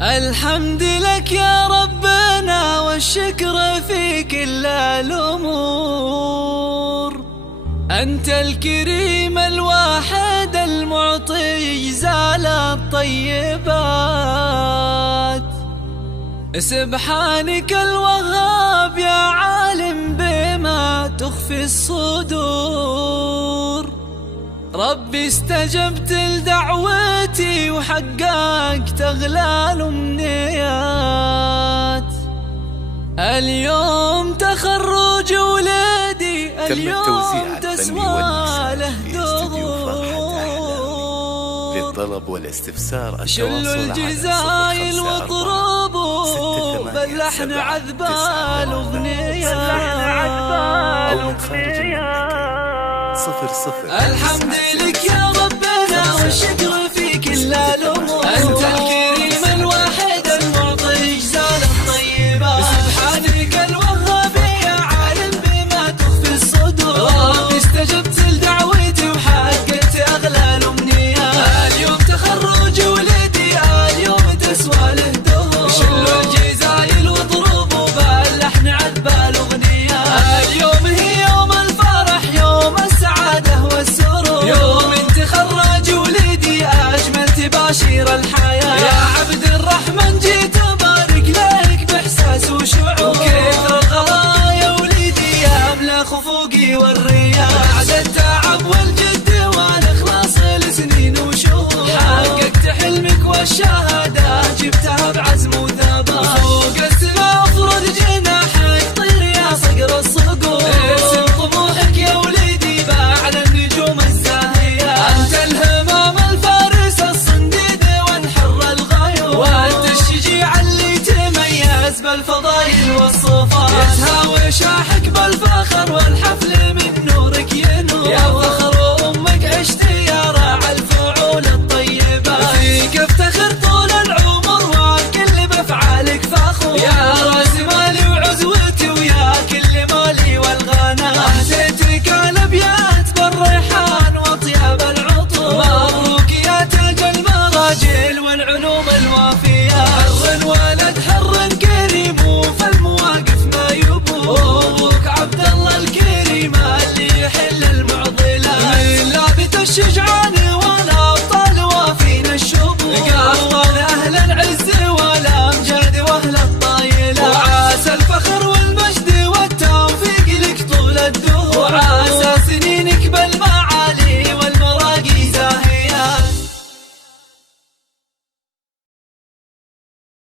الحمد لك يا ربنا والشكر في كل الأمور. أنت الكريم الواحد المعطي جزال الطيبات. سبحانك الوهاب يا عالم بما تخفي الصدور. ربي استجبت لدعوتي وحققت أغلى الأمنيات. اليوم تخرج ولادي، اليوم تسوى له دور. للطلب والاستفسار شلوا الجزايل واطربوا باللحن عذب الأغنيات. أو من خارج المملكة 00. الحمد لك يا ربنا والشكر في كل الأمور. أنت الكريم الواحد المعطي جزال الطيبات. سبحانك الوهاب يا عالم بما تخفي الصدور. ربي استجبت لدعوتي وحققت أغلى الأمنيات. اليوم تخرج ولدي، اليوم تسوى له دهور. شلوا الجزايل واضربوا باللحن عذب الأغنيات. اليوم هي يوم الفرح، يوم السعادة والسرور. يوم تخرج ولدي أجمل تباشير الحياة. يا عبد الرحمن جيت أبارك لك بإحساس وشعور. كثر الغلايا ولدي أملا خفوقي والرياء. بعد التعب والجد والإخلاص لسنين وشهور. حققت حلمك والشهادة جبتها بعزم وثبات. فوق السما افرد جناحك طير يا صقر الصقور. ارسم طموحك يا ولدي باعلى النجوم الزاهية. أنت الهمام الفارس الصنديد والحر الغيور. وأنت الشجيع اللي تميز بالفضايل والصفات. يتهاوي شاحك بالفخر والحفل من نورك ينور. يا فخر أمك عشت يا راعي الفعول الطيبات. فيك افتخر طول العمر وكل بفعالك فخور. يا راس مالي وعزوتي ويا كل مالي والغنى. أهديتك الأبيات بالريحان وأطيب العطور. مبروك يا تاج المراجل والعلوم الوافية. حر ولد حر كريم وفي المواقف ما يبور. أبوك عبد الله الكريم اللي يحل المعضلات. من لابت الشجاع